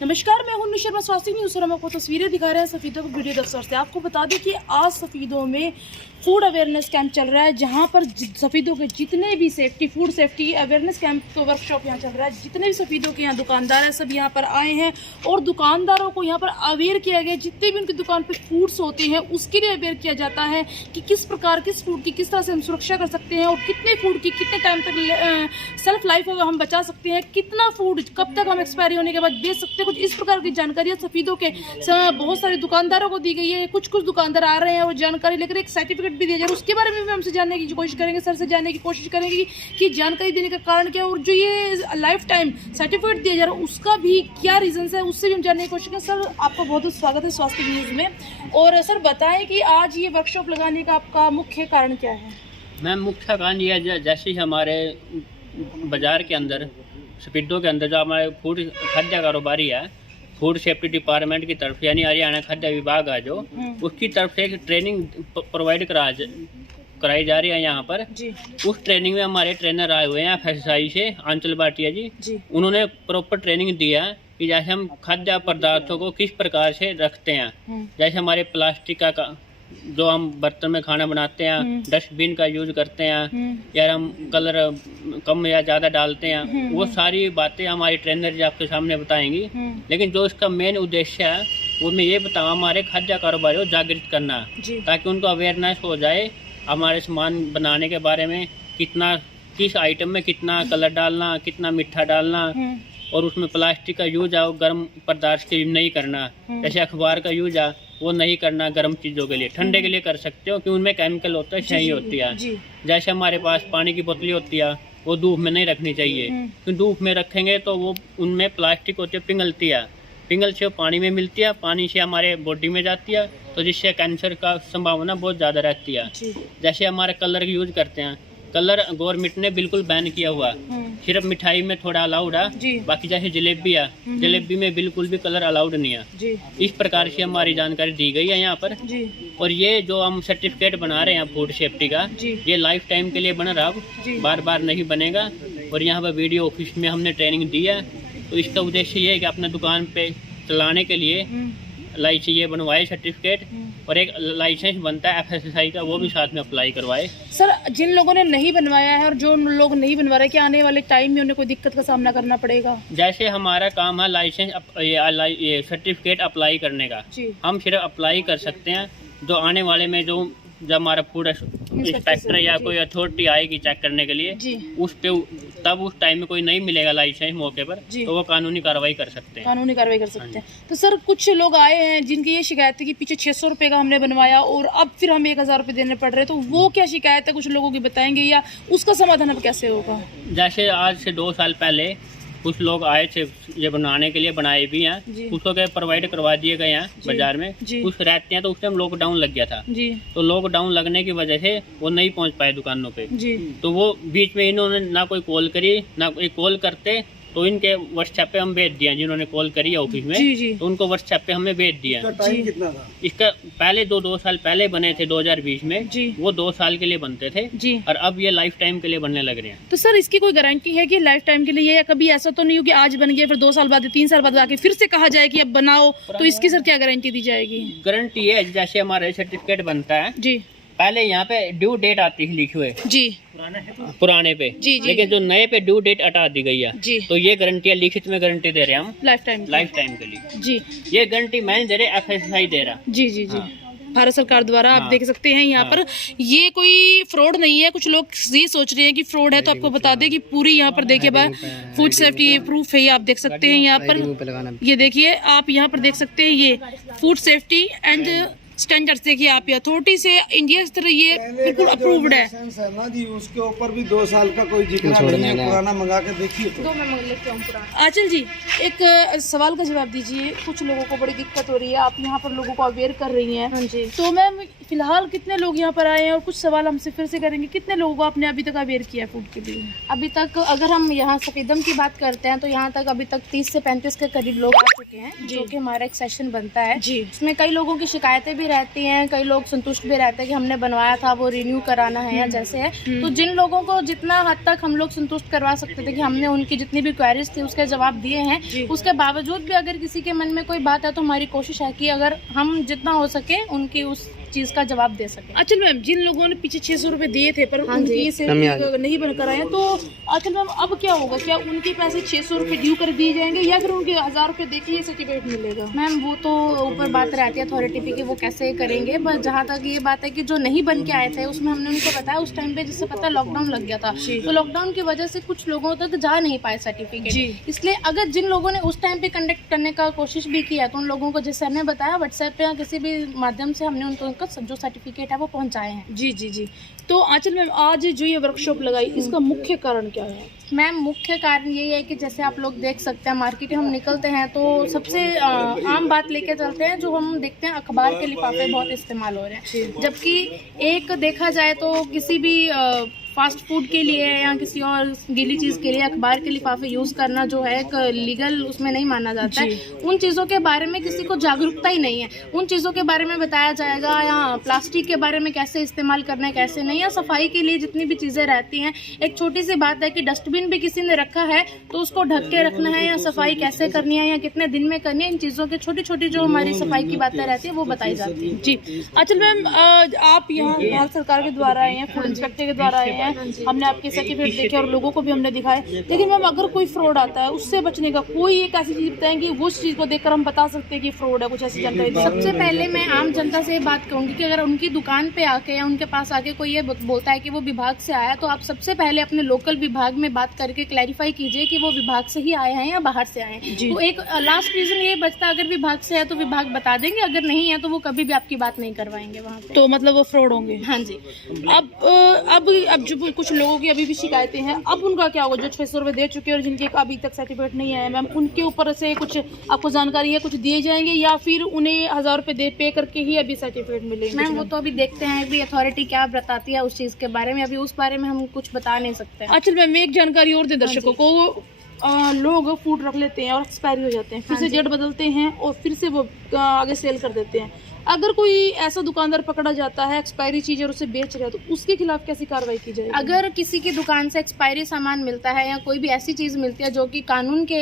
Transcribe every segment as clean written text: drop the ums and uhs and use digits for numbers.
नमस्कार, मैं हूं निशा स्वास्थ्य न्यूज़ और हम आपको तस्वीरें दिखा रहे हैं सफ़ीदों के वीडियो दफ्तर से। आपको बता दें कि आज सफ़ीदों में फूड अवेयरनेस कैंप चल रहा है, जहां पर सफ़ीदों के जितने भी फूड सेफ्टी अवेयरनेस कैंप का वर्कशॉप यहां चल रहा है। जितने भी सफ़ीदों के यहाँ दुकानदार हैं सब यहां पर आए हैं और दुकानदारों को यहां पर अवेयर किया गया। जितने भी उनकी दुकान पर फूड्स होते हैं उसके लिए अवेयर किया जाता है कि किस प्रकार किस फूड की किस तरह से हम सुरक्षा कर सकते हैं और कितने फूड की कितने टाइम तक सेल्फ लाइफ हम बचा सकते हैं, कितना फूड कब तक हम एक्सपायरी होने के बाद बेच सकते हैं। कुछ इस प्रकार की जानकारी सफ़ीदों के बहुत सारे दुकानदारों को दी गई है। कुछ दुकानदार आ रहे हैं वो जानकारी लेकर एक सर्टिफिकेट भी दिया जा रहा है, उसके बारे में भी हमसे जानने की कोशिश करेंगे, सर से जानने की कोशिश करेंगे कि जानकारी देने का कारण क्या है और जो ये लाइफ टाइम सर्टिफिकेट दिया जा रहा है उसका भी क्या रीजन है, उससे भी हम जानने की कोशिश करेंगे। सर, आपका बहुत बहुत स्वागत है स्वास्थ्य न्यूज़ में। और सर बताएं कि आज ये वर्कशॉप लगाने का आपका मुख्य कारण क्या है? मैम, मुख्य कारण ये है जैसे हमारे बाज़ार के अंदर सफ़ीदों के अंदर जो हमारे फूड खाद्य कारोबारी है, फूड सेफ्टी डिपार्टमेंट की तरफ यानी हरियाणा खाद्य विभाग है जो उसकी तरफ से एक ट्रेनिंग प्रोवाइड कराई जा रही है यहाँ पर जी। उस ट्रेनिंग में हमारे ट्रेनर आए हुए हैं FSSAI से, आंचल भाटिया जी। उन्होंने प्रॉपर ट्रेनिंग दिया है कि जैसे हम खाद्य पदार्थों को किस प्रकार से रखते हैं। जैसे हमारे प्लास्टिक का जो हम बर्तन में खाना बनाते हैं, डस्टबिन का यूज करते हैं या हम कलर कम या ज़्यादा डालते हैं, वो सारी बातें हमारी ट्रेनर जी आपके सामने बताएंगी। लेकिन जो इसका मेन उद्देश्य है वो मैं ये बताऊँ, हमारे खाद्य कारोबारियों को जागृत करना, ताकि उनको अवेयरनेस हो जाए हमारे सामान बनाने के बारे में, किस आइटम में कितना कलर डालना, कितना मीठा डालना, और उसमें प्लास्टिक का यूज है गर्म पदार्थ के लिए नहीं करना। जैसे अखबार का यूज है वो नहीं करना गर्म चीज़ों के लिए, ठंडे के लिए कर सकते हो क्योंकि उनमें केमिकल होता है, सही होती है। जैसे हमारे पास पानी की बोतली होती है वो धूप में नहीं रखनी चाहिए, क्योंकि धूप में रखेंगे तो वो उनमें प्लास्टिक होती है, पिघलती है, पिघल से पानी में मिलती है, पानी से हमारे बॉडी में जाती है, तो जिससे कैंसर का संभावना बहुत ज़्यादा रहती है। जैसे हमारे कलर का यूज करते हैं, कलर गवर्नमेंट ने बिल्कुल बैन किया हुआ, सिर्फ मिठाई में थोड़ा अलाउड है, बाकी जैसे जलेबी है, जलेबी में बिल्कुल भी कलर अलाउड नहीं है। इस प्रकार से हमारी जानकारी दी गई है यहाँ पर। और ये जो हम सर्टिफिकेट बना रहे हैं फूड सेफ्टी का, ये लाइफ टाइम के लिए बन रहा, बार बार नहीं बनेगा। और यहाँ पर वीडियो ऑफिस में हमने ट्रेनिंग दी है, तो इसका उद्देश्य ये है कि अपने दुकान पे चलाने के लिए लाइसेंस ये बनवाए सर्टिफिकेट, और एक लाइसेंस बनता है FSSAI का, वो भी साथ में अप्लाई करवाए। सर, जिन लोगों ने नहीं बनवाया है और जो लोग नहीं बनवा रहे, क्या आने वाले टाइम में उन्हें कोई दिक्कत का सामना करना पड़ेगा? जैसे हमारा काम है लाइसेंस ये सर्टिफिकेट अप्लाई करने का, हम सिर्फ अप्लाई कर सकते हैं। जो आने वाले में जब हमारा फूड इंस्पेक्टर या कोई अथॉरिटी आएगी चेक करने के लिए, उस पे तब उस टाइम में कोई नहीं मिलेगा लाइसेंस मौके पर, तो वो कानूनी कार्रवाई कर सकते हैं। कानूनी कार्रवाई कर सकते हैं। तो सर, कुछ लोग आए हैं जिनकी ये शिकायत है कि पीछे 600 रुपये का हमने बनवाया और अब फिर हमें 1000 रुपये देने पड़ रहे हैं, तो वो क्या शिकायत है कुछ लोगों की बताएंगे या उसका समाधान अब कैसे होगा? जैसे आज से 2 साल पहले कुछ लोग आए थे ये बनाने के लिए, बनाए भी हैं, कुछ लोग प्रोवाइड करवा दिए गए हैं बाजार में, कुछ रहते हैं। तो उस टाइम लॉकडाउन लग गया था, तो लॉकडाउन लगने की वजह से वो नहीं पहुंच पाए दुकानों पे, तो वो बीच में इन्होंने ना कोई कॉल करी ना कोई कॉल करते, तो इनके व्हाट्सएप पे हम भेज दिया, जिन्होंने कॉल करी है ऑफिस में, तो उनको व्हाट्सएप पे हमें भेज दिया। कितना था इसका पहले 2 साल पहले बने थे 2020 में, वो 2 साल के लिए बनते थे और अब ये लाइफ टाइम के लिए बनने लग रहे हैं। तो सर, इसकी कोई गारंटी है कि लाइफ टाइम के लिए, या कभी ऐसा तो नहीं हो कि आज बन गया फिर 2 साल बाद 3 साल बाद आके फिर से कहा जाए कि अब बनाओ, तो इसकी सर क्या गारंटी दी जाएगी? गारंटी है जैसे हमारा सर्टिफिकेट बनता है पहले यहाँ पे ड्यू डेट आती है लिखे हुए पुराने पे, लेकिन जो नए पे ड्यू डेट हटा दी गई है, तो ये गारंटी लिखित में गारंटी दे रहे हैं हम लाइफ टाइम के लिए। ये गारंटी मैं दे रहे, FSSAI दे रहा। भारत सरकार द्वारा आप देख सकते हैं यहाँ पर, ये कोई फ्रॉड नहीं है। कुछ लोग ये सोच रहे हैं कि फ्रॉड है, तो आपको बता दें कि पूरी यहाँ पर देखिए फूड सेफ्टी प्रूफ है, ये आप देख सकते हैं यहाँ पर। ये देखिए आप यहाँ पर देख सकते हैं, ये फूड सेफ्टी एंड स्टैंडर्ड्स देखिए आप, अथॉरिटी से इंडिया की तरह ये बिल्कुल अप्रूव्ड है। उसके ऊपर भी 2 साल का कोई जिक्र नहीं है, पुराना मंगा के देखिए। तो आंचल जी, एक सवाल का जवाब दीजिए। कुछ लोगों को बड़ी दिक्कत हो रही है, आप यहाँ पर लोगों को अवेयर कर रही हैं, तो मैम फिलहाल कितने लोग यहाँ पर आए हैं, और कुछ सवाल हमसे फिर से करेंगे, कितने लोगों को आपने अभी तक अवेयर किया है फूड के लिए? अभी तक अगर हम यहाँ सफीदम की बात करते हैं तो यहाँ तक अभी तक 30 से 35 के करीब लोग आ चुके हैं, जो कि हमारा एक सेशन बनता है। जी। इसमें कई लोगों की शिकायतें भी रहती हैं, कई लोग संतुष्ट भी रहते हैं कि हमने बनवाया था वो रिन्यू कराना है या जैसे है। तो जिन लोगों को जितना हद तक हम लोग संतुष्ट करवा सकते थे कि हमने उनकी जितनी भी क्वेरीज थी उसके जवाब दिए हैं, उसके बावजूद भी अगर किसी के मन में कोई बात है तो हमारी कोशिश है कि अगर हम जितना हो सके उनकी उस चीज़ का जवाब दे सके। अच्छा मैम, जिन लोगों ने पीछे 600 रुपए दिए थे पर उनकी से नहीं बनकर आए, तो अच्छा मैम अब क्या होगा? क्या उनके पैसे 600 रुपए ड्यू कर दिए जाएंगे या फिर उनके 1000 रुपए देके ये सर्टिफिकेट मिलेगा? मैम वो तो ऊपर बात रहती है अथॉरिटी पे कि वो कैसे करेंगे, बस जहाँ तक ये बात है कि जो नहीं बन के आए थे उसमें हमने उनको बताया उस टाइम पे, जिससे पता लॉकडाउन लग गया था, तो लॉकडाउन की वजह से कुछ लोगों तक जा नहीं पाए सर्टिफिकेट। इसलिए अगर जिन लोगों ने उस टाइम पे कंडक्ट करने का कोशिश भी किया तो उन लोगों को जैसे हमने बताया व्हाट्सएप पे या किसी भी माध्यम से हमने उनको जो सर्टिफिकेट है वो पहुंचाए हैं। जी। तो आंचल मैम, आज जो ये वर्कशॉप लगाई इसका मुख्य कारण क्या है? मैम मुख्य कारण यही है कि जैसे आप लोग देख सकते हैं मार्केट में हम निकलते हैं तो सबसे आम बात लेके चलते हैं, जो हम देखते हैं अखबार के लिफाफे बहुत इस्तेमाल हो रहे हैं, जबकि एक देखा जाए तो किसी भी फास्ट फूड के लिए या किसी और गीली चीज़ के लिए अखबार के लिफाफे यूज़ करना जो है एक लीगल उसमें नहीं माना जाता है। उन चीज़ों के बारे में किसी को जागरूकता ही नहीं है, उन चीज़ों के बारे में बताया जाएगा या प्लास्टिक के बारे में कैसे इस्तेमाल करना है कैसे नहीं, या सफाई के लिए जितनी भी चीज़ें रहती हैं। एक छोटी सी बात है कि डस्टबिन भी किसी ने रखा है तो उसको ढक के रखना है, या सफाई कैसे करनी है या कितने दिन में करनी है, इन चीज़ों के छोटी छोटी जो हमारी सफाई की बातें रहती है वो बताई जाती है। जी अच्छा मैम, आप यहाँ भारत सरकार के द्वारा आए हैं, फूड इंस्पेक्टर के द्वारा आए हैं, हमने आपके सर्टिफिकेट देखे और लोगों को भी हमने दिखाए, लेकिन मैम अगर कोई फ्रॉड आता है उससे बचने का कोई एक ऐसी चीज़ बताएंगे वो चीज़ को देखकर हम बता सकते हैं कि फ्रॉड है, कुछ ऐसी जानकारी? सबसे पहले मैं आम जनता से ये बात कहूँगी कि अगर उनकी दुकान पे आके या उनके पास आके कोई ये बोलता है कि वो विभाग से आया, तो आप सबसे पहले अपने लोकल विभाग में बात करके क्लैरिफाई कीजिए कि वो विभाग से ही आए हैं या बाहर से आए हैं। तो एक लास्ट रीजन ये बचता है, अगर विभाग से है तो विभाग बता देंगे, अगर नहीं है तो वो कभी भी आपकी बात नहीं करवाएंगे वहाँ पे। तो मतलब वो फ्रॉड होंगे? हाँ जी। अब जो कुछ लोगों की अभी भी शिकायतें हैं, अब उनका क्या होगा? जो 600 रुपये दे चुके हैं और जिनके अभी तक सर्टिफिकेट नहीं आया मैम, उनके ऊपर से कुछ आपको जानकारी है, कुछ दिए जाएंगे या फिर उन्हें 1000 रुपये पे करके ही अभी सर्टिफिकेट मिलेंगे? मैम वो तो अभी देखते हैं कि अथॉरिटी क्या बताती है उस चीज़ के बारे में, अभी उस बारे में हम कुछ बता नहीं सकते। अच्छा मैम, एक जानकारी और दें दर्शकों को, लोग फूड रख लेते हैं और एक्सपायरी हो जाते हैं, फिर से डेट बदलते हैं और फिर से वो आगे सेल कर देते हैं। अगर कोई ऐसा दुकानदार पकड़ा जाता है एक्सपायरी चीज़ और उसे बेच रहा है तो उसके खिलाफ कैसी कार्रवाई की जाएगी? अगर किसी की दुकान से एक्सपायरी सामान मिलता है या कोई भी ऐसी चीज़ मिलती है जो कि कानून के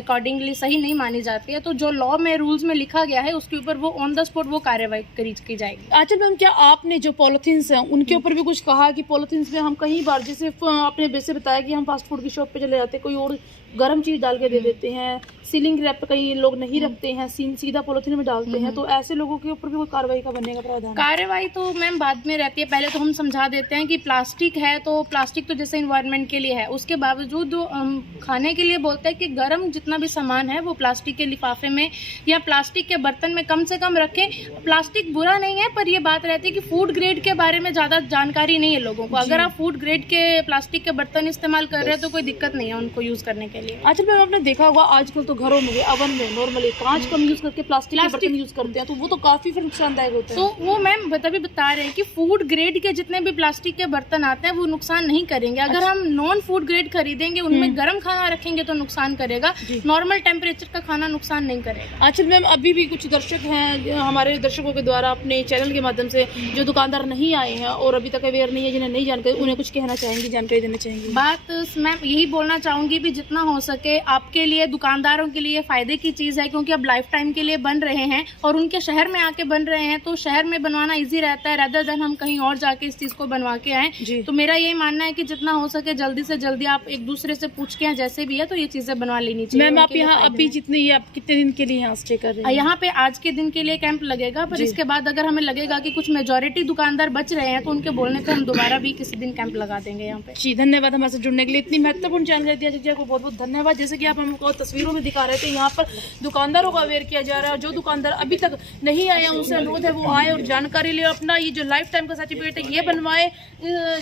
अकॉर्डिंगली सही नहीं मानी जाती है, तो जो लॉ में रूल्स में लिखा गया है उसके ऊपर वो ऑन द स्पॉट वो कार्रवाई की जाएगी। अच्छा मैम, क्या आपने जो पॉलिथीन्स हैं उनके ऊपर भी कुछ कहा कि पॉलिथीन्स में हम कहीं बार जैसे आपने वैसे बताया कि हम फास्ट फूड की शॉप पे चले जाते हैं, कोई और गर्म चीज़ डाल के दे देते हैं, सीलिंग रैप कई लोग नहीं रखते हैं, सीधा पॉलिथीन में डालते हैं, तो ऐसे लोगों के ऊपर भी कोई कार्रवाई का बनेगा प्रावधान? कार्रवाई तो मैम बाद में रहती है, पहले तो हम समझा देते हैं कि प्लास्टिक है तो प्लास्टिक तो जैसे इन्वायरमेंट के लिए है, उसके बावजूद हम खाने के लिए बोलते हैं कि गर्म जितना भी सामान है वो प्लास्टिक के लिफाफे में या प्लास्टिक के बर्तन में कम से कम रखें। प्लास्टिक बुरा नहीं है, पर ये बात रहती है कि फूड ग्रेड के बारे में ज़्यादा जानकारी नहीं है लोगों को। अगर आप फूड ग्रेड के प्लास्टिक के बर्तन इस्तेमाल कर रहे हैं तो कोई दिक्कत नहीं है उनको यूज़ करने के लिए। अच्छा मैम, आपने देखा होगा आजकल तो घरों में अवन में नॉर्मली कांच कम यूज करके प्लास्टिक के बर्तन यूज करते हैं, तो वो तो काफी फिर नुकसानदायक होते हैं। तो वो मैम तभी बता रहे हैं कि फूड ग्रेड के जितने भी प्लास्टिक के बर्तन आते हैं वो नुकसान नहीं करेंगे। अगर हम नॉन फूड ग्रेड खरीदेंगे उनमें गर्म खाना रखेंगे तो नुकसान करेगा, नॉर्मल टेम्परेचर का खाना नुकसान नहीं करेगा। अच्छा मैम, अभी भी कुछ दर्शक हैं हमारे दर्शकों के द्वारा अपने चैनल के माध्यम से जो दुकानदार नहीं आए हैं और अभी तक अवेयर नहीं है, जिन्हें नहीं जानकारी, उन्हें कुछ कहना चाहेंगी, जानकारी देना चाहेंगी? बात मैम यही बोलना चाहूँगी भी जितना हो सके आपके लिए, दुकानदारों के लिए फ़ायदे की चीज़ है, क्योंकि अब लाइफ टाइम के लिए बन रहे हैं और उनके शहर में आके बन रहे हैं, तो शहर में बनवाना इजी रहता है रदर देन हम कहीं और जाके इस चीज़ को बनवा के आएँ। तो मेरा यही मानना है कि जितना हो सके जल्दी से जल्दी आप एक दूसरे से पूछ के जैसे भी है तो ये चीज़ें बनवा लेनी चाहिए। मैम आप यहाँ अभी जितने आप कितने दिन के लिए यहाँ स्टे कर रहे हैं? यहाँ पे आज के दिन के लिए कैंप लगेगा, पर इसके बाद अगर हमें लगेगा कि कुछ मेजोरिटी दुकानदार बच रहे हैं तो उनके बोलने पे हम दोबारा भी किसी दिन कैंप लगा देंगे यहाँ पे। जी धन्यवाद हमारे साथ जुड़ने के लिए, इतनी महत्वपूर्ण जानकारी दिया जाए आपको बहुत बहुत धन्यवाद। जैसे कि आप हमको तस्वीरों में दिखा रहे थे, यहाँ पर दुकानदारों को अवेयर किया जा रहा है और जो दुकानदार अभी तक नहीं आए हैं उनसे अनुरोध है वो आए और जानकारी ले, अपना ये जो लाइफ टाइम का सर्टिफिकेट है ये बनवाए,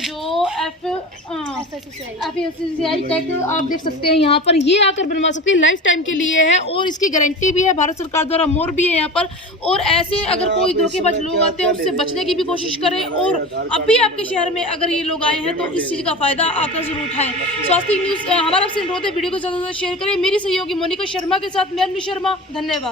जो FSSAI टैग आप देख सकते हैं यहाँ पर, ये आकर बनवा सकते हैं, लाइफ टाइम के लिए है और इसकी गारंटी भी है भारत सरकार द्वारा, मोर भी है यहाँ पर। और ऐसे अगर कोई धोखेबाज लोग आते हैं उससे बचने की भी कोशिश करें, और अभी आपके शहर में अगर ये लोग आए हैं तो इस चीज़ का फायदा आकर जरूर उठाएं। स्वास्थ्य न्यूज़ हमारा आपसे अनुरोध है, वीडियो को ज़्यादा से ज़्यादा शेयर करें। मेरी सहयोगी मोनिका शर्मा के साथ मैं अनु शर्मा, धन्यवाद।